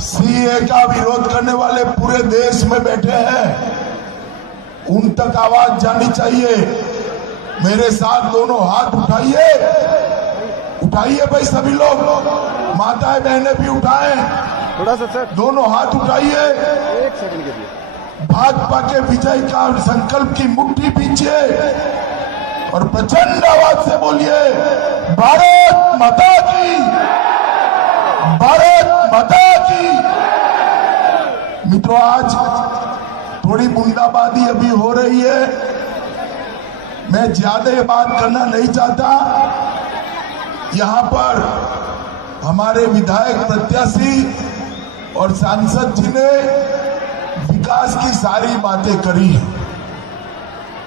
CA का विरोध करने वाले पूरे देश में बैठे हैं, उन तक आवाज जानी चाहिए। मेरे साथ दोनों हाथ उठाइए, उठाइए भाई सभी लोग, माताएं बहनें भी उठाएं, थोड़ा सा सर, दोनों हाथ उठाइए। एक सेकंड के लिए भाजपा के विजय का संकल्प की मुट्ठी पीछे और प्रचंड आवाज से बोलिए, भारत माता की, भारत माता की। मित्रों, आज थोड़ी बूंदाबांदी अभी हो रही है, मैं ज्यादा बात करना नहीं चाहता। यहां पर हमारे विधायक प्रत्याशी और सांसद जी ने विकास की सारी बातें करी हैं।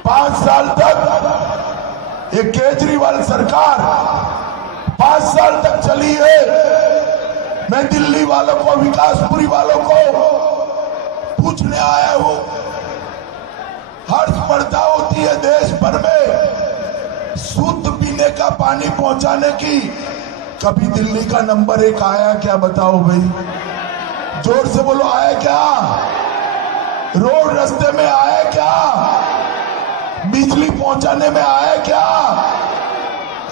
5 साल तक एक केजरीवाल सरकार 5 साल तक चली है। मैं दिल्ली वालों को, विकासपुरी वालों को पूछने आया हूं, हर स्पर्धा होती है देश भर में शुद्ध पीने का पानी पहुंचाने की, कभी दिल्ली का नंबर 1 आया क्या? बताओ भाई, जोर से बोलो, आया क्या? रोड रास्ते में आया क्या? बिजली पहुंचाने में आया क्या?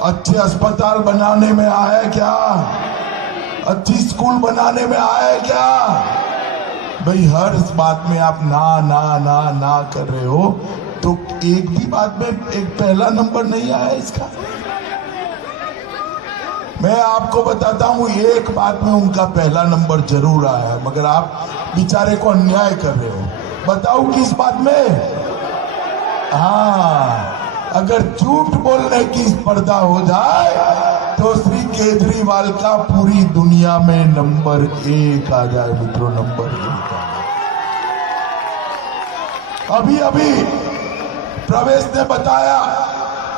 अच्छे अस्पताल बनाने में आया क्या? अच्छी स्कूल बनाने में आया क्या? भाई हर इस बात में आप ना ना ना ना कर रहे हो, तो एक भी बात में एक पहला नंबर नहीं आया इसका। मैं आपको बताता हूं, एक बात में उनका पहला नंबर जरूर आया, मगर आप बेचारे को अन्याय कर रहे हो। बताओ किस बात में? हाँ, अगर झूठ बोलने की स्पर्धा हो जाए तो श्री केजरीवाल का पूरी दुनिया में नंबर 1 आ जाए। मित्रों, नंबर 1 आ जाए। अभी अभी प्रवेश ने बताया,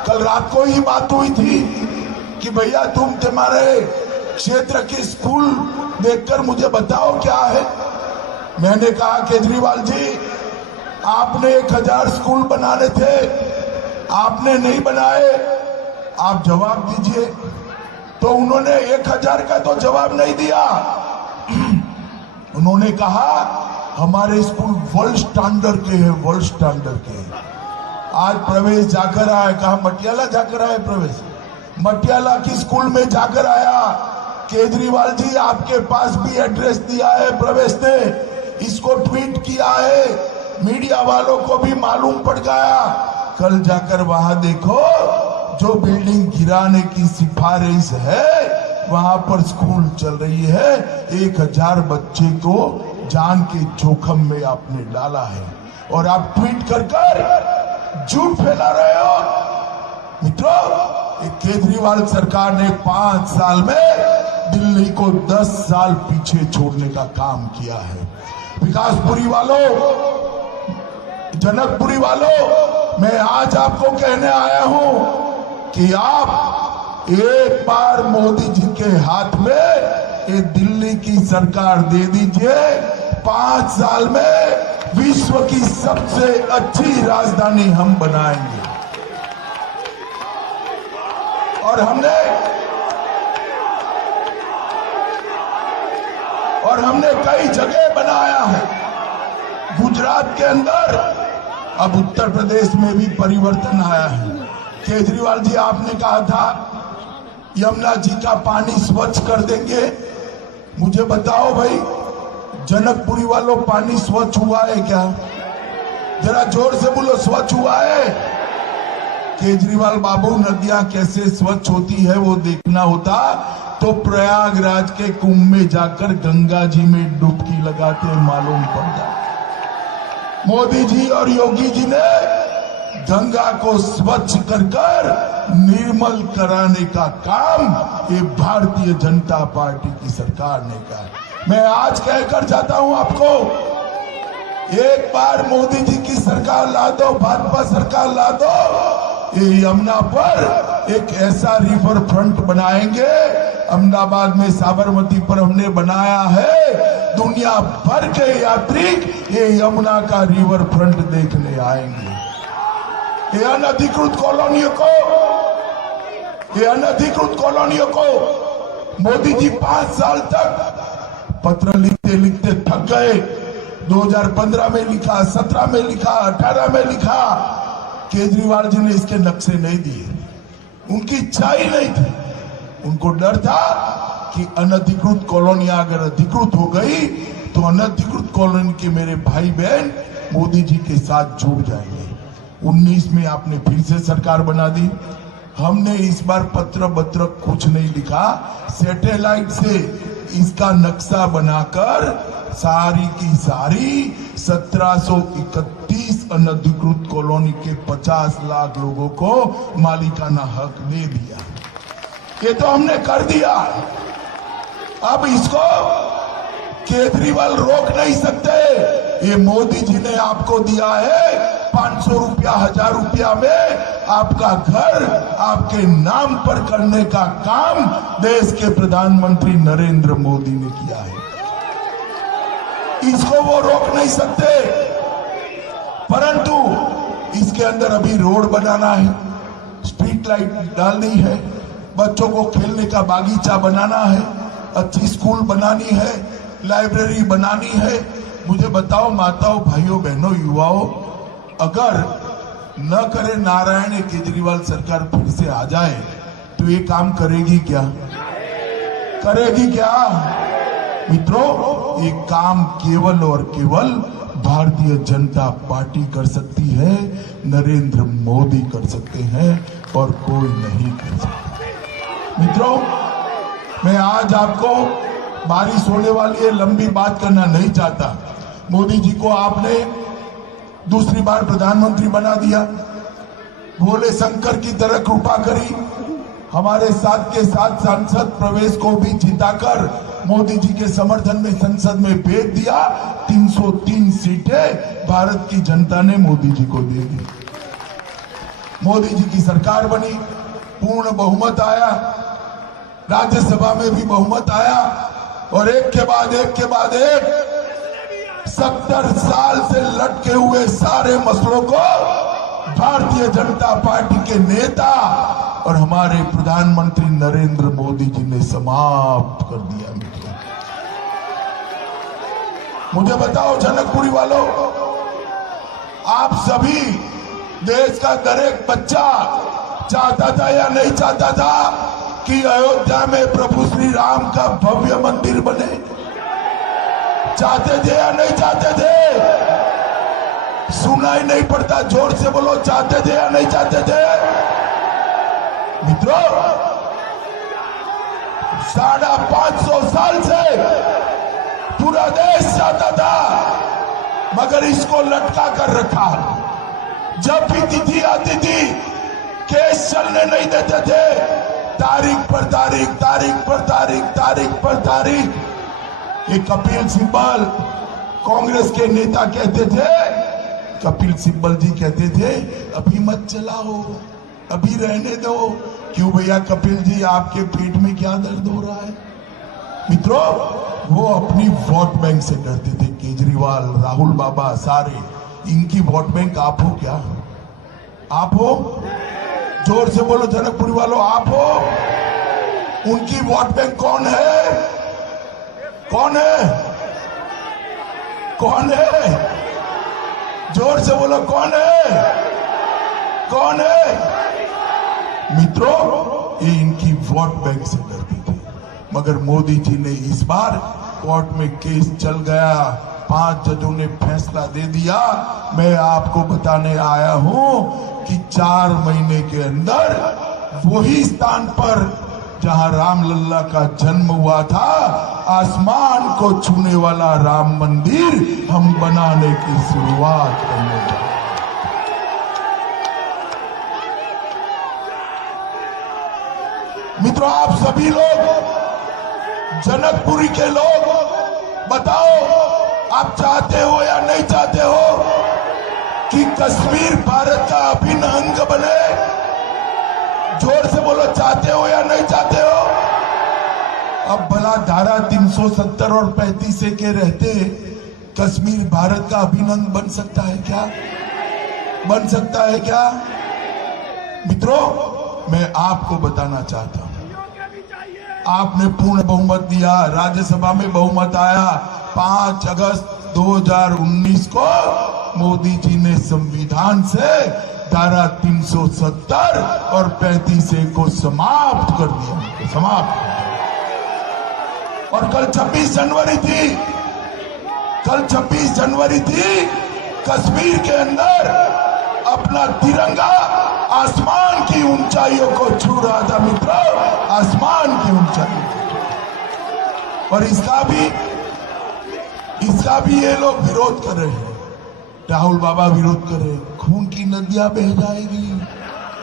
कल रात को ही बात हुई थी कि भैया तुम्हारे क्षेत्र के स्कूल देखकर मुझे बताओ क्या है। मैंने कहा, केजरीवाल जी, आपने 1000 स्कूल बनाने थे, आपने नहीं बनाए, आप जवाब दीजिए। तो उन्होंने 1000 का तो जवाब नहीं दिया। उन्होंने कहा हमारे स्कूल वर्ल्ड स्टैंडर्ड के हैं, वर्ल्ड स्टैंडर्ड के हैं। आज प्रवेश जाकर आया, कहा मटियाला जाकर आया प्रवेश, मटियाला की स्कूल में जाकर आया। केजरीवाल जी, आपके पास भी एड्रेस दिया है प्रवेश ने, इसको ट्वीट किया है, मीडिया वालों को भी मालूम पड़ गया। कल जाकर वहां देखो, जो बिल्डिंग गिराने की सिफारिश है वहां पर स्कूल चल रही है। 1000 बच्चे को जान के जोखिम में आपने डाला है और आप ट्वीट कर झूठ फैला रहे हो। मित्रों, केजरीवाल सरकार ने 5 साल में दिल्ली को 10 साल पीछे छोड़ने का काम किया है। विकासपुरी वालों, जनकपुरी वालों, मैं आज आपको कहने आया हूं कि आप एक बार मोदी जी के हाथ में ये दिल्ली की सरकार दे दीजिए। 5 साल में विश्व की सबसे अच्छी राजधानी हम बनाएंगे। और हमने कई जगह बनाया है गुजरात के अंदर, अब उत्तर प्रदेश में भी परिवर्तन आया है। केजरीवाल जी, आपने कहा था यमुना जी का पानी स्वच्छ कर देंगे। मुझे बताओ भाई, जनकपुरी वालों, पानी स्वच्छ हुआ है क्या? जरा जोर से बोलो, स्वच्छ हुआ है? केजरीवाल बाबू, नदियां कैसे स्वच्छ होती है वो देखना होता तो प्रयागराज के कुंभ में जाकर गंगा जी में डुबकी लगाते मालूम पड़ जाता। मोदी जी और योगी जी ने गंगा को स्वच्छ कर निर्मल कराने का काम ये भारतीय जनता पार्टी की सरकार ने किया। मैं आज कहकर जाता हूं आपको, एक बार मोदी जी की सरकार ला दो, भाजपा सरकार ला दो, ये यमुना पर एक ऐसा रिवर फ्रंट बनाएंगे। अहमदाबाद में साबरमती पर हमने बनाया है, दुनिया भर के यात्री ये यमुना का रिवर फ्रंट देखने आएंगे। ये अनधिकृत कॉलोनियों को मोदी जी 5 साल तक पत्र लिखते लिखते लिखते थक गए। 2015 में लिखा, 17 में लिखा, 18 में लिखा। केजरीवाल जी ने इसके नक्शे नहीं दिए, उनकी इच्छा ही नहीं थी। उनको डर था कि अनधिकृत कॉलोनियां अगर अधिकृत हो गई तो अनधिकृत कॉलोनी के मेरे भाई बहन मोदी जी के साथ जुड़ जाएंगे। 19 में आपने फिर से सरकार बना दी। हमने इस बार पत्र बत्र कुछ नहीं लिखा, सैटेलाइट से इसका नक्शा बनाकर सारी की सारी 1731 अनधिकृत कॉलोनी के 50 लाख लोगों को मालिकाना हक दे दिया। ये तो हमने कर दिया। अब इसको केजरीवाल रोक नहीं सकते। ये मोदी जी ने आपको दिया है 500 रुपया, 1000 रुपया में आपका घर आपके नाम पर करने का काम देश के प्रधानमंत्री नरेंद्र मोदी ने किया है। इसको वो रोक नहीं सकते। परंतु इसके अंदर अभी रोड बनाना है, स्ट्रीट लाइट डालनी है, बच्चों को खेलने का बागीचा बनाना है, अच्छी स्कूल बनानी है, लाइब्रेरी बनानी है। मुझे बताओ माताओं, भाइयों, बहनों, युवाओं, अगर न करे नारायण केजरीवाल सरकार फिर से आ जाए तो ये काम करेगी क्या? करेगी क्या? मित्रों, ये काम केवल और केवल भारतीय जनता पार्टी कर सकती है, नरेंद्र मोदी कर सकते हैं और कोई नहीं कर सकता। मित्रों, मैं आज आपको बारिश होने वाली है, लंबी बात करना नहीं चाहता। मोदी जी को आपने दूसरी बार प्रधानमंत्री बना दिया, भोले शंकर की तरह कृपा करी, हमारे साथ के साथ सांसद प्रवेश को भी जिताकर मोदी जी के समर्थन में संसद में भेज दिया। 303 सीटें भारत की जनता ने मोदी जी को दे दी। मोदी जी की सरकार बनी, पूर्ण बहुमत आया, राज्यसभा में भी बहुमत आया और एक के बाद एक 70 साल से लटके हुए सारे मसलों को भारतीय जनता पार्टी के नेता और हमारे प्रधानमंत्री नरेंद्र मोदी जी ने समाप्त कर दिया। मुझे बताओ जनकपुरी वालों, आप सभी, देश का दरेक बच्चा चाहता था या नहीं चाहता था कि अयोध्या में प्रभु श्री राम का भव्य मंदिर बने? चाहते थे या नहीं चाहते थे? सुनाई नहीं पड़ता, जोर से बोलो, चाहते थे या नहीं चाहते थे? मित्रों, 550 साल से पूरा देश चाहता था, मगर इसको लटका कर रखा। जब भी तिथि आती थी, केस चलने नहीं देते थे। तारीख पर तारीख, तारीख पर तारीख, तारीख पर तारीख। ये कपिल सिब्बल, कांग्रेस के नेता कहते थे, कपिल सिब्बल जी कहते थे, अभी मत चलाओ, अभी रहने दो। क्यों भैया कपिल जी, आपके पेट में क्या दर्द हो रहा है? मित्रों, वो अपनी वोट बैंक से डरते थे। केजरीवाल, राहुल बाबा, सारे इनकी वोट बैंक आप हो क्या? आप हो? जोर से बोलो जनकपुरी वालों, आप हो? उनकी वोट बैंक कौन है? कौन है? कौन है? जोर से बोलो, कौन है? कौन है? मित्रों, ये इनकी वोट बैंक से डरते थे, मगर मोदी जी ने इस बार कोर्ट में केस चल गया, 5 जजों ने फैसला दे दिया। मैं आपको बताने आया हूं कि 4 महीने के अंदर वही स्थान पर जहां रामलल्ला का जन्म हुआ था, आसमान को छूने वाला राम मंदिर हम बनाने की शुरुआत करने जा रहे हैं। मित्रों, आप सभी लोग, जनकपुरी के लोग, बताओ, आप चाहते हो या नहीं चाहते हो कि कश्मीर भारत का अभिन्न अंग बने? जोर से बोलो, चाहते हो या नहीं चाहते हो? अब भला धारा 370 और 35 के रहते कश्मीर भारत का अभिन्न अंग बन सकता है क्या? बन सकता है क्या? मित्रों, मैं आपको बताना चाहता हूं, आपने पूर्ण बहुमत दिया, राज्यसभा में बहुमत आया। 5 अगस्त 2019 को मोदी जी ने संविधान से धारा 370 और 35A को समाप्त कर दिया, समाप्त। और कल 26 जनवरी थी, कल 26 जनवरी थी। कश्मीर के अंदर अपना तिरंगा आसमान की ऊंचाइयों को छू रहा था मित्रों, आसमान की ऊंचाई। और इसका भी ये लोग विरोध कर रहे हैं। राहुल बाबा विरोध कर रहे हैं, खून की नदियां बह जाएगी,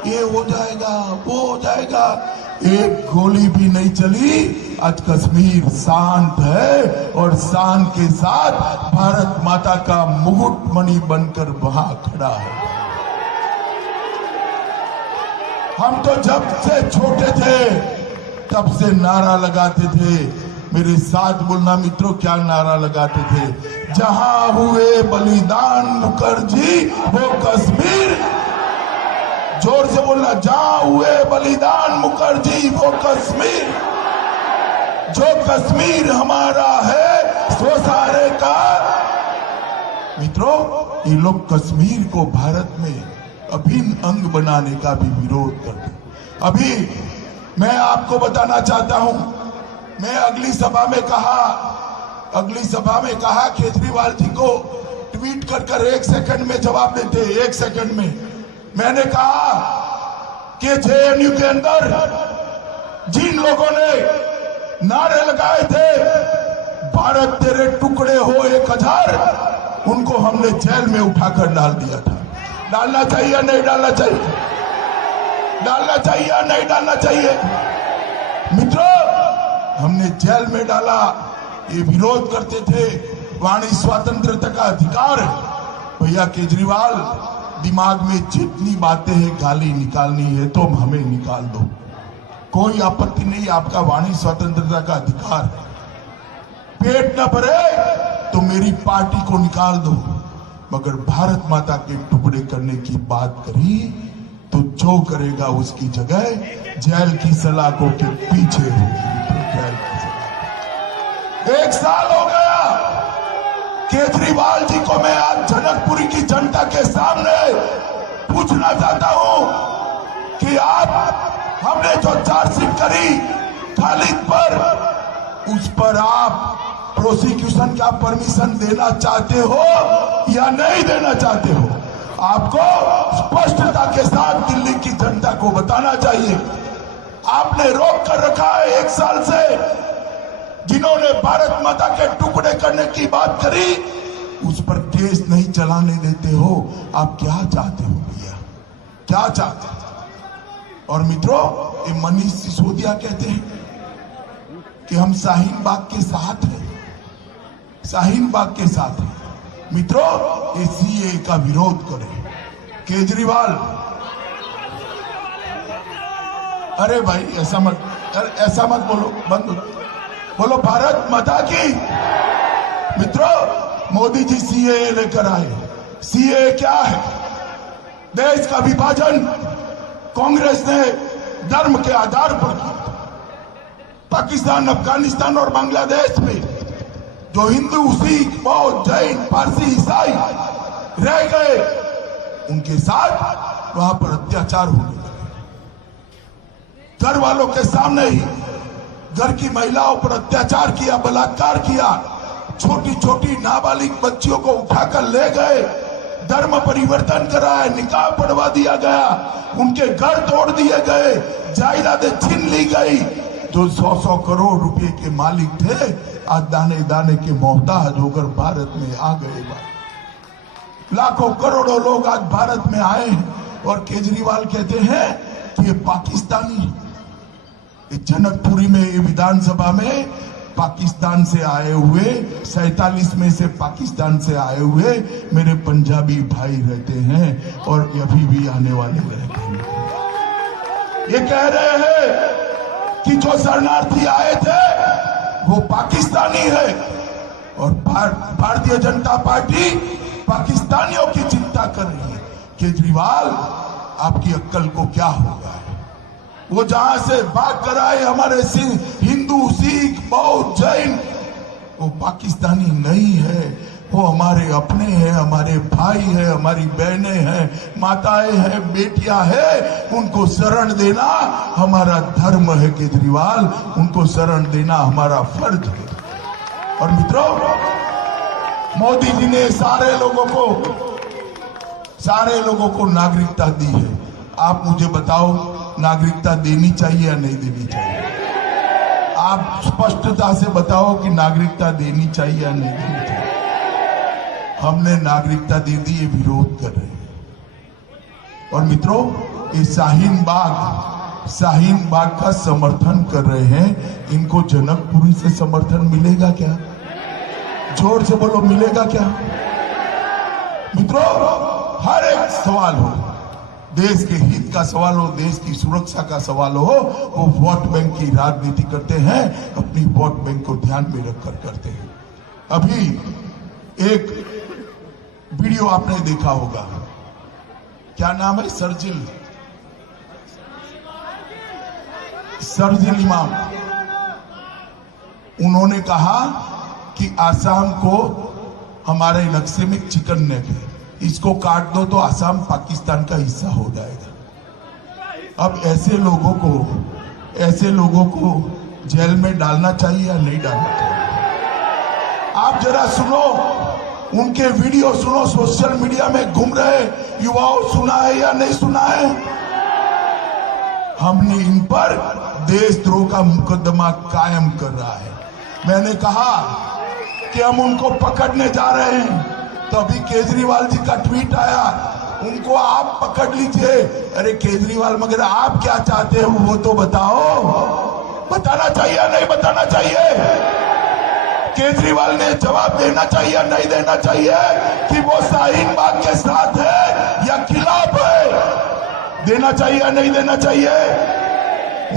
ये हो जाएगा, वो हो जाएगा। एक गोली भी नहीं चली। आज कश्मीर शांत है और शांत के साथ भारत माता का मुकुटमणि बनकर वहां खड़ा है। हम तो जब से छोटे थे तब से नारा लगाते थे। मेरे साथ बोलना मित्रों, क्या नारा लगाते थे? जहां हुए बलिदान मुखर्जी वो कश्मीर, जोर से बोलना, जहां हुए बलिदान मुखर्जी वो कश्मीर, जो कश्मीर हमारा है सो सारे का। मित्रों, ये लोग कश्मीर को भारत में अभिन्न अंग बनाने का भी विरोध करते। अभी मैं आपको बताना चाहता हूं, मैं अगली सभा में कहा केजरीवाल जी को ट्वीट कर 1 सेकंड में जवाब देते, 1 सेकंड में। मैंने कहा कि जेएनयू के अंदर जिन लोगों ने नारे लगाए थे भारत तेरे टुकड़े हो 1000, उनको हमने जेल में उठाकर डाल दिया था। डालना चाहिए नहीं डालना चाहिए? डालना चाहिए नहीं डालना चाहिए? मित्रों, हमने जेल में डाला। ये विरोध करते थे, वाणी स्वतंत्रता का अधिकार है। भैया केजरीवाल, दिमाग में जितनी बातें हैं गाली निकालनी है तो हमें निकाल दो, कोई आपत्ति नहीं, आपका वाणी स्वतंत्रता का अधिकार है। पेट न भरे तो मेरी पार्टी को निकाल दो, मगर भारत माता के टुकड़े करने की बात करी तो जो करेगा उसकी जगह जेल की सलाखों के पीछे होगी। 1 साल हो गया। केजरीवाल जी को मैं आज जनकपुरी की जनता के सामने पूछना चाहता हूं कि आप, हमने जो चार्जशीट करी खालिद पर, उस पर आप प्रोसिक्यूशन का परमिशन देना चाहते हो या नहीं देना चाहते हो? आपको स्पष्टता के साथ दिल्ली की जनता को बताना चाहिए। आपने रोक कर रखा है 1 साल से। जिन्होंने भारत माता के टुकड़े करने की बात करी उस पर केस नहीं चलाने देते हो। आप क्या चाहते हो भैया, क्या चाहते हो? और मित्रों, ये मनीष सिसोदिया कहते हैं कि हम शाहीन बाग के साथ हैं, शाहीन बाग के साथ हैं। मित्रों, ये सीए का विरोध करें। केजरीवाल, अरे भाई ऐसा मत बोलो, बंद बोलो भारत माता की। मित्रों, मोदी जी सीए लेकर आए। सीए क्या है? देश का विभाजन कांग्रेस ने धर्म के आधार पर किया। पाकिस्तान, अफगानिस्तान और बांग्लादेश में जो हिंदू, सिख, बौद्ध, जैन, पारसी, ईसाई रह गए, उनके साथ वहां पर अत्याचार होने लगे। घर वालों के सामने ही घर की महिलाओं पर अत्याचार किया, बलात्कार किया। छोटी छोटी नाबालिग बच्चियों को उठाकर ले गए, धर्म परिवर्तन कराया, निकाह पढ़वा दिया गया, उनके घर तोड़ दिए गए, जायदादें छीन ली गई। जो 100 करोड़ रुपए के मालिक थे आज दाने दाने के मोहताज होकर भारत में आ गए। लाखों करोड़ों लोग आज भारत में आए हैं और केजरीवाल कहते हैं कि ये पाकिस्तानी। जनकपुरी में, ये विधानसभा में पाकिस्तान से आए हुए 47 में से पाकिस्तान से आए हुए मेरे पंजाबी भाई रहते हैं और अभी भी आने वाले रहते हैं। ये कह रहे हैं कि जो शरणार्थी आए थे वो पाकिस्तानी है और भारतीय जनता पार्टी पाकिस्तानियों की चिंता कर रही है। केजरीवाल, आपकी अक्ल को क्या होगा? वो जहां से भाग कर आए हमारे हिंदू बौद्ध, जैन, वो पाकिस्तानी नहीं है, वो हमारे अपने हैं, हमारे भाई हैं, हमारी बहनें हैं, माताएं हैं, बेटियां हैं। उनको शरण देना हमारा धर्म है केजरीवाल, उनको शरण देना हमारा फर्ज है। और मित्रों, मोदी जी ने सारे लोगों को नागरिकता दी है। आप मुझे बताओ, नागरिकता देनी चाहिए या नहीं देनी चाहिए? आप स्पष्टता से बताओ कि नागरिकता देनी चाहिए या नहीं देनी चाहिए? हमने नागरिकता दे दी, ये विरोध कर रहे हैं। और मित्रों, ये शाहीन बाग का समर्थन कर रहे हैं। इनको जनकपुरी से समर्थन मिलेगा क्या? जोर से बोलो, मिलेगा क्या? मित्रों, हर एक सवाल हो, देश के हित का सवाल हो, देश की सुरक्षा का सवाल हो, वो वोट बैंक की राजनीति करते हैं, अपनी वोट बैंक को ध्यान में रखकर करते हैं। अभी एक वीडियो आपने देखा होगा, क्या नाम है? शर्जिल इमाम। उन्होंने कहा कि आसाम को हमारे नक्शे में चिकन नेक है, इसको काट दो तो आसाम पाकिस्तान का हिस्सा हो जाएगा। अब ऐसे लोगों को जेल में डालना चाहिए या नहीं डालना चाहिए? आप जरा सुनो, उनके वीडियो सुनो, सोशल मीडिया में घूम रहे युवाओं, सुना है या नहीं सुना है? हमने इन पर देशद्रोह का मुकदमा कायम कर रहा है। मैंने कहा कि हम उनको पकड़ने जा रहे हैं, तो अभी केजरीवाल जी का ट्वीट आया, उनको आप पकड़ लीजिए। अरे केजरीवाल, मगर आप क्या चाहते हो वो तो बताओ। बताना चाहिए या नहीं बताना चाहिए? केजरीवाल ने जवाब देना चाहिए या नहीं देना चाहिए कि वो शाहीन बाग के साथ है या खिलाफ है? देना चाहिए या नहीं देना चाहिए?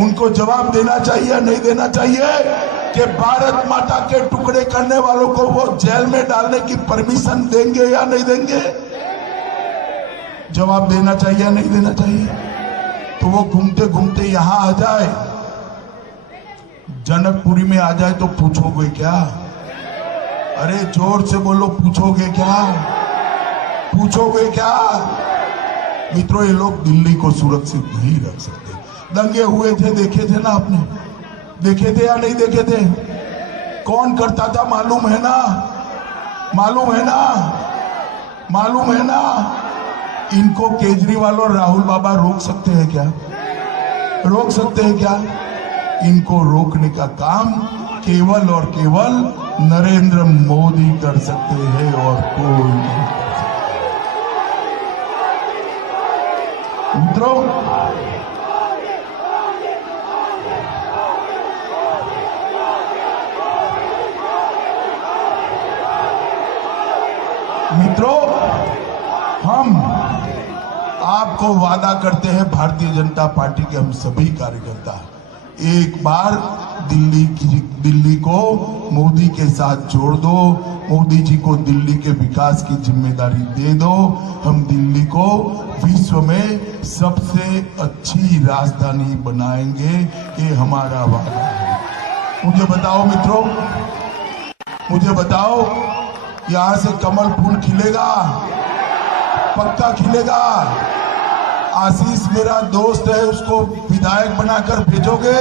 उनको जवाब देना चाहिए या नहीं देना चाहिए कि भारत माता के टुकड़े करने वालों को वो जेल में डालने की परमिशन देंगे या नहीं देंगे? जवाब देना चाहिए या नहीं देना चाहिए? तो वो घूमते घूमते यहां आ जाए, जनकपुरी में आ जाए, तो पूछोगे क्या? अरे जोर से बोलो, पूछोगे क्या? पूछोगे क्या? मित्रों, ये लोग दिल्ली को सुरक्षित नहीं रख सकते। दंगे हुए थे, देखे थे ना आपने? देखे थे या नहीं देखे थे? कौन करता था मालूम है ना? मालूम है ना? इनको केजरीवाल और राहुल बाबा रोक सकते हैं क्या? रोक सकते हैं क्या? इनको रोकने का काम केवल और केवल नरेंद्र मोदी कर सकते हैं और कोई नहीं कर सकता। मित्रों, हम आपको वादा करते हैं, भारतीय जनता पार्टी के हम सभी कार्यकर्ता, एक बार दिल्ली को मोदी के साथ जोड़ दो, मोदी जी को दिल्ली के विकास की जिम्मेदारी दे दो। हम दिल्ली को विश्व में सबसे अच्छी राजधानी बनाएंगे, ये हमारा वादा है। मुझे बताओ मित्रों, मुझे बताओ, यहां से कमल फूल खिलेगा? पक्का खिलेगा? आशीष मेरा दोस्त है, उसको विधायक बनाकर भेजोगे?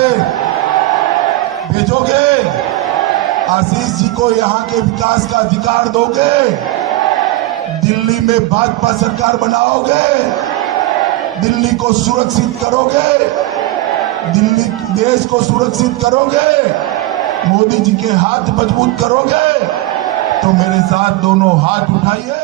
आशीष जी को यहाँ के विकास का अधिकार दोगे? दिल्ली में भाजपा सरकार बनाओगे? दिल्ली को सुरक्षित करोगे? दिल्ली देश को सुरक्षित करोगे? मोदी जी के हाथ मजबूत करोगे? तो मेरे साथ दोनों हाथ उठाइए।